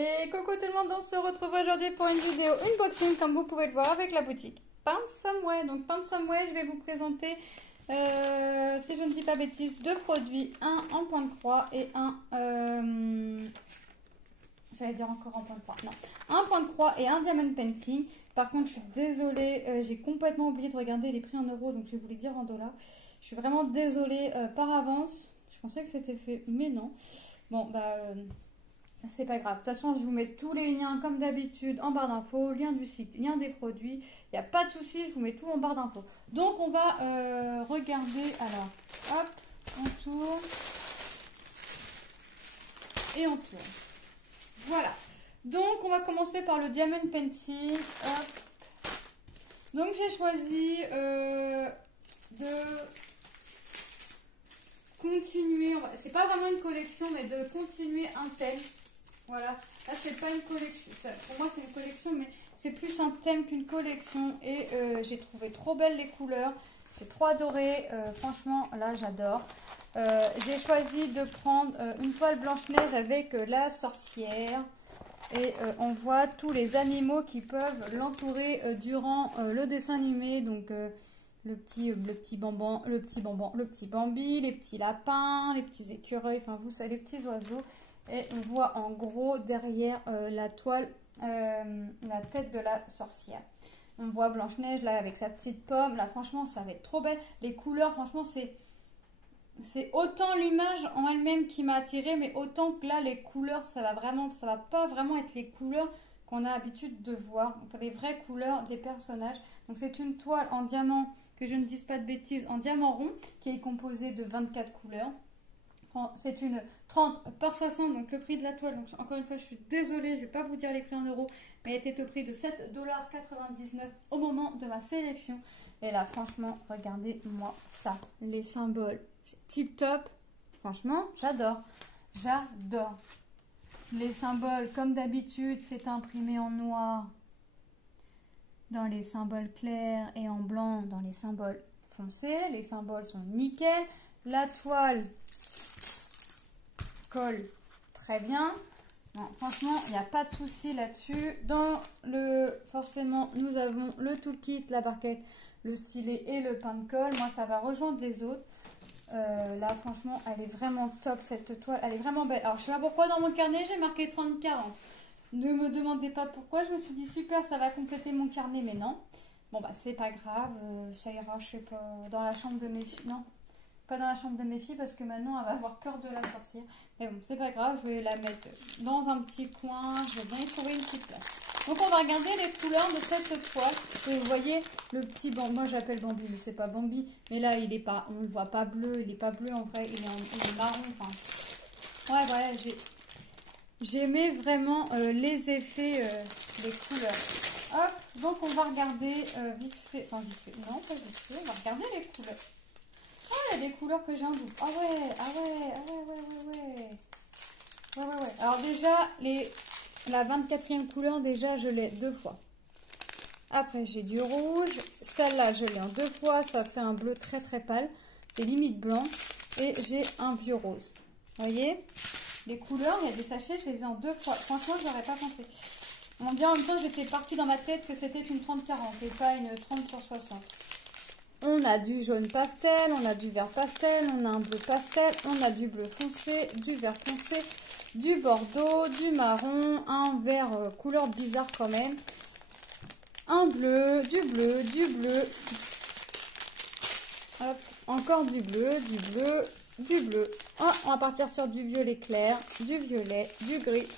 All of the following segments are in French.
Et coucou tout le monde, on se retrouve aujourd'hui pour une vidéo unboxing comme vous pouvez le voir avec la boutique Paint Someway. Donc Paint Someway, je vais vous présenter, si je ne dis pas bêtises, deux produits, un en point de croix et un, j'allais dire encore en point de croix, non, un point de croix et un diamond painting. Par contre, je suis désolée, j'ai complètement oublié de regarder les prix en euros, donc je vais vous les dire en dollars. Je suis vraiment désolée par avance. Je pensais que c'était fait, mais non. Bon, bah, c'est pas grave. De toute façon, je vous mets tous les liens comme d'habitude en barre d'infos, lien du site, lien des produits. Il n'y a pas de souci, je vous mets tout en barre d'infos. Donc, on va regarder. Alors, hop, on tourne et on tourne. Voilà. Donc, on va commencer par le diamond painting. Hop. Donc, j'ai choisi de continuer, c'est pas vraiment une collection, mais de continuer un thème. Voilà, là c'est pas une collection, pour moi c'est une collection, mais c'est plus un thème qu'une collection. Et j'ai trouvé trop belles les couleurs, j'ai trop adoré, franchement là j'adore. J'ai choisi de prendre une toile Blanche-Neige avec la sorcière. Et on voit tous les animaux qui peuvent l'entourer durant le dessin animé. Donc le petit Bambi, les petits lapins, les petits écureuils, enfin vous savez, les petits oiseaux. Et on voit en gros derrière la toile la tête de la sorcière. On voit Blanche-Neige là avec sa petite pomme. Là franchement ça va être trop belle. Les couleurs franchement c'est autant l'image en elle-même qui m'a attirée, mais autant que là les couleurs ça va pas vraiment être les couleurs qu'on a l'habitude de voir. Enfin, les vraies couleurs des personnages. Donc c'est une toile en diamant, que je ne dise pas de bêtises, en diamant rond, qui est composée de 24 couleurs. C'est une 30 par 60, donc le prix de la toile. Donc encore une fois, je suis désolée, je ne vais pas vous dire les prix en euros, mais elle était au prix de 7,99 $ au moment de ma sélection. Et là, franchement, regardez-moi ça. Les symboles, c'est tip top. Franchement, j'adore. J'adore. Les symboles, comme d'habitude, c'est imprimé en noir dans les symboles clairs et en blanc dans les symboles foncés. Les symboles sont nickel. La toile colle très bien. Non, franchement, il n'y a pas de souci là-dessus. Forcément, nous avons le toolkit, la barquette, le stylet et le pain de colle. Moi, ça va rejoindre les autres. Là, franchement, elle est vraiment top, cette toile. Elle est vraiment belle. Alors, je sais pas pourquoi dans mon carnet, j'ai marqué 30-40. Ne me demandez pas pourquoi. Je me suis dit, super, ça va compléter mon carnet, mais non. Bon, bah, c'est pas grave. Ça ira, je sais pas, dans la chambre de mes filles. Non, pas dans la chambre de mes filles parce que maintenant, elle va avoir peur de la sorcière. Mais bon, c'est pas grave. Je vais la mettre dans un petit coin. Je vais bien y trouver une petite place. Donc, on va regarder les couleurs de cette toile. Et vous voyez, le petit Bambi, moi j'appelle Bambi, mais c'est pas Bambi. Mais là, il est pas, on le voit pas bleu. Il est pas bleu en vrai. Il est marron. Enfin, ouais, voilà, j'aimais vraiment les effets des couleurs. Hop, donc on va regarder vite fait. Enfin, vite fait. Non, pas vite fait. On va regarder les couleurs. Ah, il y a des couleurs que j'ai un doute. Ah ouais, ah ouais, ah ouais, ouais, ouais, ouais. Ouais, ouais, ouais. Alors déjà, la 24e couleur, déjà, je l'ai 2 fois. Après, j'ai du rouge. Celle-là, je l'ai en 2 fois. Ça fait un bleu très, très pâle. C'est limite blanc. Et j'ai un vieux rose. Vous voyez? Les couleurs, il y a des sachets, je les ai en 2 fois. Franchement, je n'aurais pas pensé. En même temps, j'étais partie dans ma tête que c'était une 30-40 et pas une 30/60. On a du jaune pastel, on a du vert pastel, on a un bleu pastel, on a du bleu foncé, du vert foncé, du bordeaux, du marron, un vert couleur bizarre quand même, un bleu, du bleu, du bleu, hop, encore du bleu, du bleu, du bleu. Ah, on va partir sur du violet clair, du violet, du gris.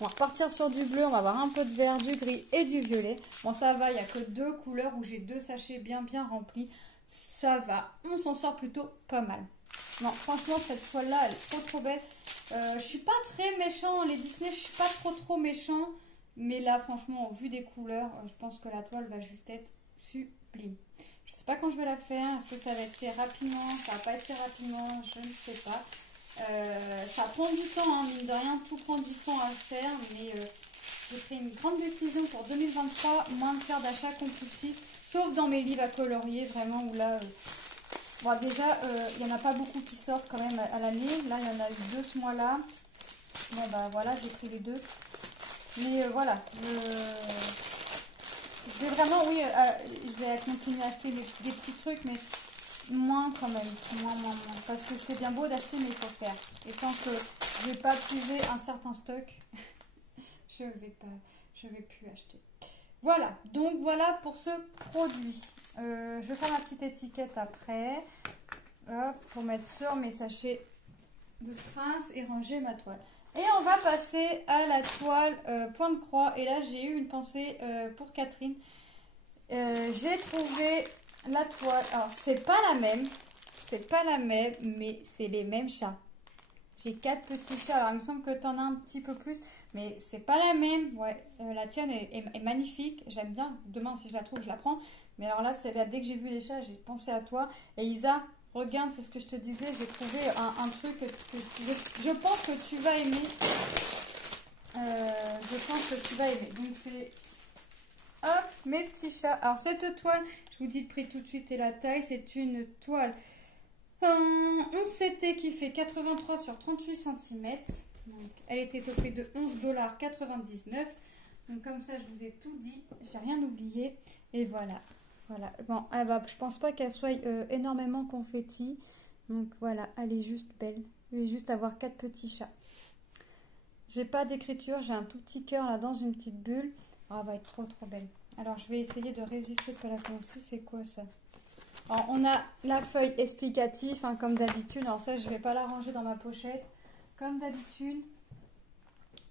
On va repartir sur du bleu, on va avoir un peu de vert, du gris et du violet. Bon, ça va, il n'y a que 2 couleurs où j'ai 2 sachets bien remplis. Ça va, on s'en sort plutôt pas mal. Non, franchement, cette toile-là, elle est trop belle. Je suis pas très méchant, les Disney, je suis pas trop méchant. Mais là, franchement, au vu des couleurs, je pense que la toile va juste être sublime. Je sais pas quand je vais la faire. Est-ce que ça va être fait rapidement? Ça va pas être fait rapidement? Je ne sais pas. Ça prend du temps, hein, mine de rien. Tout prend du temps à faire. Mais j'ai pris une grande décision pour 2023. Moins de faire d'achats compulsifs. Sauf dans mes livres à colorier, vraiment. Où là, bon, déjà, il n'y en a pas beaucoup qui sortent quand même à l'année. Là, il y en a eu 2 ce mois-là. Bon, bah voilà, j'ai pris les 2. Mais voilà, je vais vraiment, oui, je vais continuer à acheter des petits trucs, mais moins quand même, moins. Parce que c'est bien beau d'acheter, mais il faut faire. Et tant que je vais pas puiser un certain stock, je vais plus acheter. Voilà, donc voilà pour ce produit. Je vais faire ma petite étiquette après, hop, pour mettre sur mes sachets de strass et ranger ma toile. Et on va passer à la toile point de croix. Et là, j'ai eu une pensée pour Catherine. J'ai trouvé la toile. Alors, c'est pas la même, mais c'est les mêmes chats. J'ai 4 petits chats. Alors, il me semble que tu en as un petit peu plus, mais c'est pas la même. Ouais, la tienne est magnifique. J'aime bien. Demain, si je la trouve, je la prends. Mais alors là, celle-là, dès que j'ai vu les chats, j'ai pensé à toi. Et Isa, regarde, c'est ce que je te disais. J'ai trouvé un truc que je pense que tu vas aimer. Je pense que tu vas aimer. Donc, c'est... Hop, mes petits chats. Alors, cette toile, je vous dis le prix tout de suite et la taille. C'est une toile 11 CT qui fait 83 sur 38 cm. Donc, elle était au prix de 11,99 $. Donc, comme ça, je vous ai tout dit. J'ai rien oublié. Et voilà. Voilà. Bon, je pense pas qu'elle soit énormément confetti. Donc, voilà. Elle est juste belle. Je vais juste avoir 4 petits chats. J'ai pas d'écriture. J'ai un tout petit cœur là dans une petite bulle. Oh, elle va être trop belle. Alors, je vais essayer de résister de pas la commencer. C'est quoi ça? Alors, on a la feuille explicative, hein, comme d'habitude. Alors ça, je vais pas la ranger dans ma pochette. Comme d'habitude,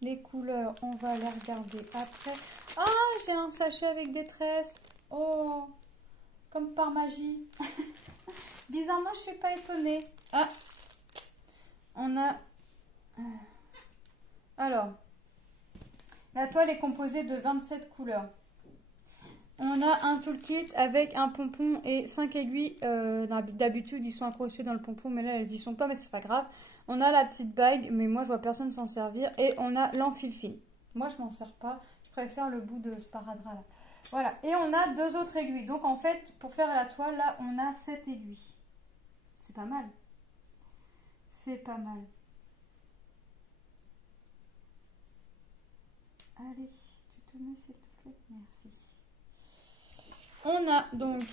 les couleurs, on va les regarder après. Ah, j'ai un sachet avec des tresses. Oh, comme par magie. Bizarrement, je suis pas étonnée. Ah, on a... Alors, la toile est composée de 27 couleurs. On a un toolkit avec un pompon et 5 aiguilles. D'habitude, ils sont accrochés dans le pompon, mais là, elles n'y sont pas, mais c'est pas grave. On a la petite bague, mais moi, je vois personne s'en servir. Et on a l'enfil fil. Moi, je m'en sers pas. Je préfère le bout de sparadrap, là. Voilà. Et on a 2 autres aiguilles. Donc, en fait, pour faire la toile, là, on a 7 aiguilles. C'est pas mal. C'est pas mal. Allez, tu te mets, s'il te plaît. Merci. On a donc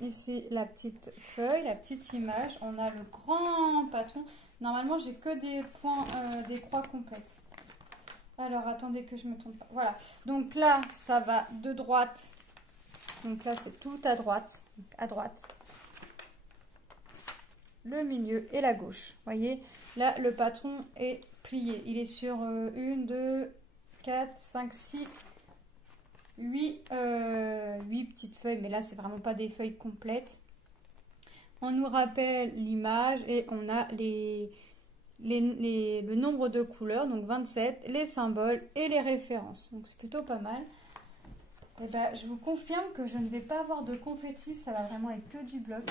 ici la petite feuille, la petite image. On a le grand patron. Normalement, j'ai que des points, des croix complètes. Alors, attendez que je me trompe pas. Voilà. Donc là, ça va de droite. Donc là, c'est tout à droite. Donc à droite. Le milieu et la gauche. Vous voyez, là, le patron est plié. Il est sur 1, 2, 4, 5, 6... 8 petites feuilles, mais là c'est vraiment pas des feuilles complètes. On nous rappelle l'image et on a le nombre de couleurs, donc 27, les symboles et les références. Donc c'est plutôt pas mal. Et ben, je vous confirme que je ne vais pas avoir de confetti, ça va vraiment être que du bloc.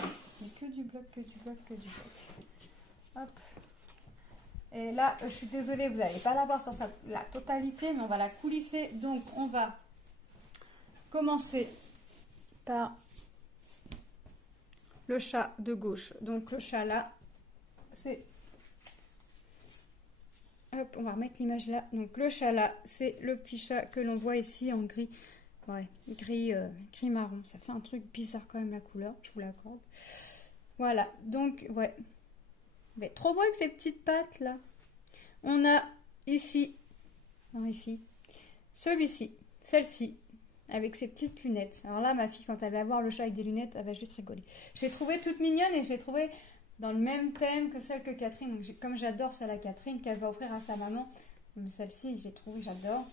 Mais que du bloc, que du bloc, que du bloc. Hop. Et là, je suis désolée, vous n'allez pas la voir sur la totalité, mais on va la coulisser. Donc on va commencer par le chat de gauche. Donc le chat là, c'est... Hop, on va remettre l'image là. Donc le chat là, c'est le petit chat que l'on voit ici en gris. Ouais, gris marron. Ça fait un truc bizarre quand même la couleur, je vous l'accorde. Voilà, donc ouais. Mais trop beau avec ces petites pattes là. On a ici, non ici, celui-ci, celle-ci, avec ses petites lunettes. Alors là, ma fille, quand elle va voir le chat avec des lunettes, elle va juste rigoler. Je l'ai trouvée toute mignonne et je l'ai trouvée dans le même thème que celle que Catherine. Donc, comme j'adore celle à Catherine, qu'elle va offrir à sa maman, celle-ci, j'ai trouvé, j'adore.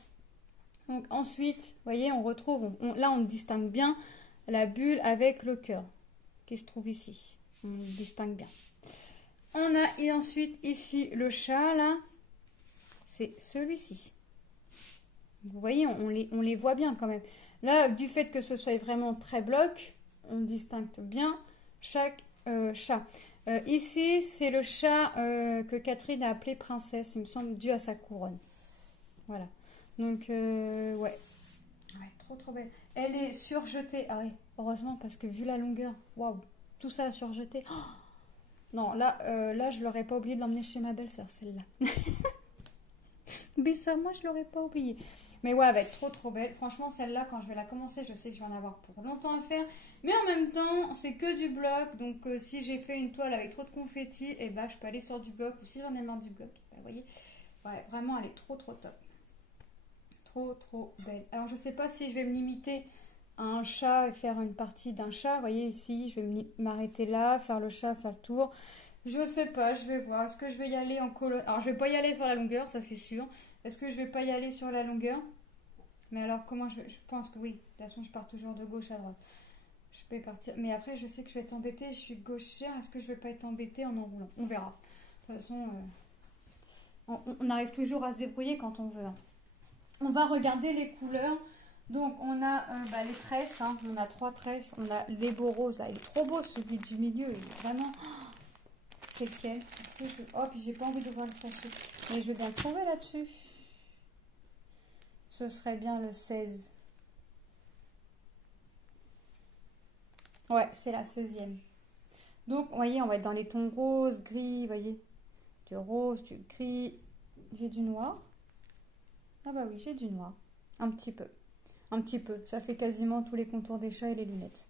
Donc ensuite, vous voyez, on retrouve, là on distingue bien la bulle avec le cœur qui se trouve ici. On le distingue bien. On a et ensuite ici le chat, là, c'est celui-ci. Vous voyez, on les voit bien quand même. Là, du fait que ce soit vraiment très bloc, on distingue bien chaque chat. Ici, c'est le chat que Catherine a appelé princesse, il me semble, dû à sa couronne. Voilà. Donc, ouais. Ouais, trop belle. Elle est surjetée. Ah ouais, heureusement, parce que vu la longueur, waouh, tout ça a surjeté. Oh non, là, je l'aurais pas oublié de l'emmener chez ma belle-sœur, celle-là. Bizarrement, je l'aurais pas oublié. Mais ouais, elle va être trop belle. Franchement, celle-là, quand je vais la commencer, je sais que je vais en avoir pour longtemps à faire. Mais en même temps, c'est que du bloc. Donc, si j'ai fait une toile avec trop de confetti, et ben, je peux aller sur du bloc. Ou si j'en ai marre du bloc, vous voyez. Ouais, vraiment, elle est trop top. Trop belle. Alors, je sais pas si je vais me limiter à un chat et faire une partie d'un chat. Vous voyez, ici, je vais m'arrêter là, faire le chat, faire le tour. Je sais pas, je vais voir. Est-ce que je vais y aller en colonne? Alors, je vais pas y aller sur la longueur, ça c'est sûr. Est-ce que je vais pas y aller sur la longueur? Mais alors, comment je pense que oui. De toute façon, je pars toujours de gauche à droite. Je peux partir. Mais après, je sais que je vais être embêtée. Je suis gauchère. Est-ce que je vais pas être embêtée en enroulant? On verra. De toute façon, on arrive toujours à se débrouiller quand on veut. Hein. On va regarder les couleurs. Donc, on a les tresses. Hein. On a 3 tresses. On a les beaux roses. Là. Il est trop beau, celui du milieu. Il est vraiment... C'est lequel? Oh, puis j'ai pas envie de voir le sachet. Mais je vais bien le trouver là-dessus. Ce serait bien le 16. Ouais, c'est la 16e. Donc, vous voyez, on va être dans les tons roses, gris, vous voyez. Du rose, du gris. J'ai du noir. Ah bah oui, j'ai du noir. Un petit peu. Un petit peu. Ça fait quasiment tous les contours des chats et les lunettes.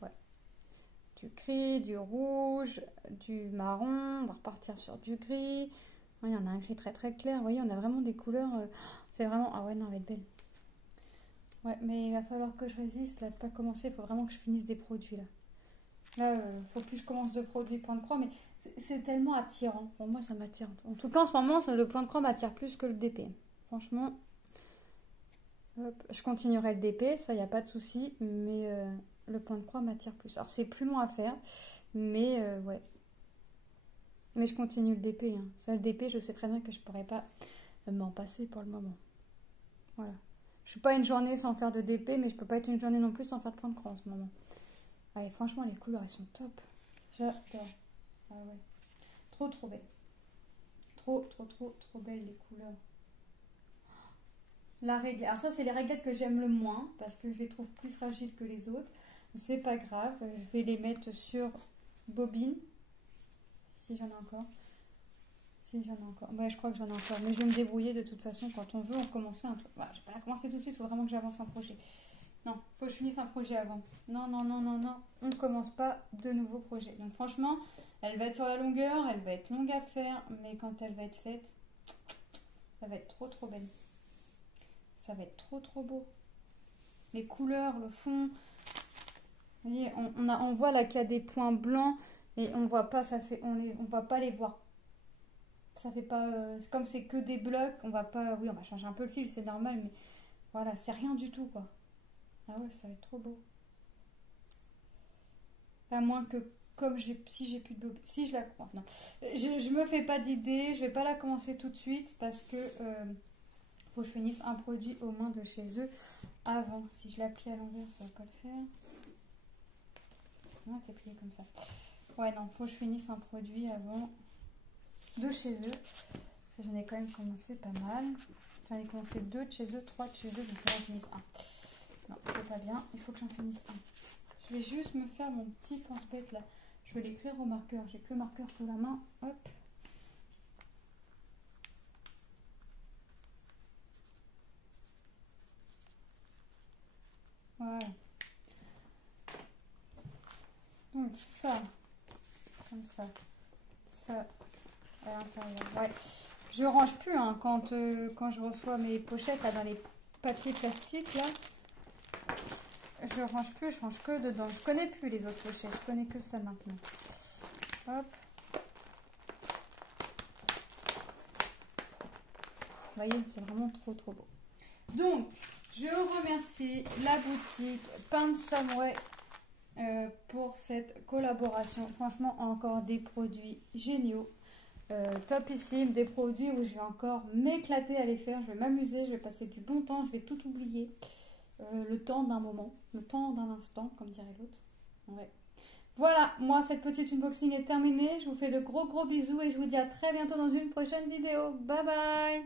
Ouais. Du gris, du rouge, du marron. On va repartir sur du gris. Il y en a un gris très clair. Vous voyez, on a vraiment des couleurs. C'est vraiment... Ah ouais, non, elle va être belle. Ouais, mais il va falloir que je résiste. Là, de pas commencer. Il faut vraiment que je finisse des produits, là. Là, faut plus que je commence de produits point de croix. Mais c'est tellement attirant. Pour moi, ça m'attire. En tout cas, en ce moment, le point de croix m'attire plus que le DP. Franchement... Hop, je continuerai le DP, ça, il n'y a pas de souci. Mais le point de croix m'attire plus. Alors, c'est plus long à faire. Mais, ouais. Mais je continue le DP. Hein. Ça, le DP, je sais très bien que je ne pourrais pas m'en passer pour le moment. Voilà. Je ne suis pas une journée sans faire de DP, mais je ne peux pas être une journée non plus sans faire de point de croix en ce moment. Ouais, franchement, les couleurs, elles sont top. J'adore. Ah ouais. Trop belles. Trop belles les couleurs. La réglette. Alors ça, c'est les réglettes que j'aime le moins parce que je les trouve plus fragiles que les autres. C'est pas grave. Je vais les mettre sur bobine. Si j'en ai encore. Si j'en ai encore. Ouais, je crois que j'en ai encore. Mais je vais me débrouiller de toute façon quand on veut. On commence un truc. Voilà, je vais pas la commencer tout de suite. Il faut vraiment que j'avance un projet. Non, faut que je finisse un projet avant. Non. On ne commence pas de nouveaux projets. Donc franchement, elle va être sur la longueur. Elle va être longue à faire. Mais quand elle va être faite, ça va être trop belle. Ça va être trop beau. Les couleurs, le fond. Vous voyez, on voit là qu'il y a des points blancs et on voit pas, on va pas les voir. Ça fait pas, comme c'est que des blocs, on va pas, oui, on va changer un peu le fil, c'est normal, mais voilà, c'est rien du tout quoi. Ah ouais, ça va être trop beau. À moins que, si j'ai plus de bobine, si je la, non, je me fais pas d'idée, je vais pas la commencer tout de suite parce que faut que je finisse un produit au moins de chez eux avant. Si je l'applique à l'envers, ça va pas le faire. Non, c'est plié comme ça. Ouais, non, faut que je finisse un produit avant de chez eux. Parce que j'en ai quand même commencé pas mal. J'en ai commencé 2 de chez eux, 3 de chez eux, donc il faut que j'en finisse un. Non, c'est pas bien, il faut que j'en finisse un. Je vais juste me faire mon petit pense-bête là. Je vais l'écrire au marqueur. J'ai que le marqueur sous la main. Hop. Voilà. Donc ça, comme ça à l'intérieur. Ouais. Je range plus hein, quand je reçois mes pochettes là, dans les papiers plastiques là. Je range plus, je range que dedans. Je connais plus les autres pochettes, je connais que ça maintenant. Hop. Vous voyez, c'est vraiment trop beau. Donc, je remercie la boutique Paint Someway pour cette collaboration. Franchement, encore des produits géniaux. Topissimes, des produits où je vais encore m'éclater à les faire. Je vais m'amuser, je vais passer du bon temps, je vais tout oublier. Le temps d'un moment, le temps d'un instant, comme dirait l'autre. Ouais. Voilà, moi cette petite unboxing est terminée. Je vous fais de gros bisous et je vous dis à très bientôt dans une prochaine vidéo. Bye bye!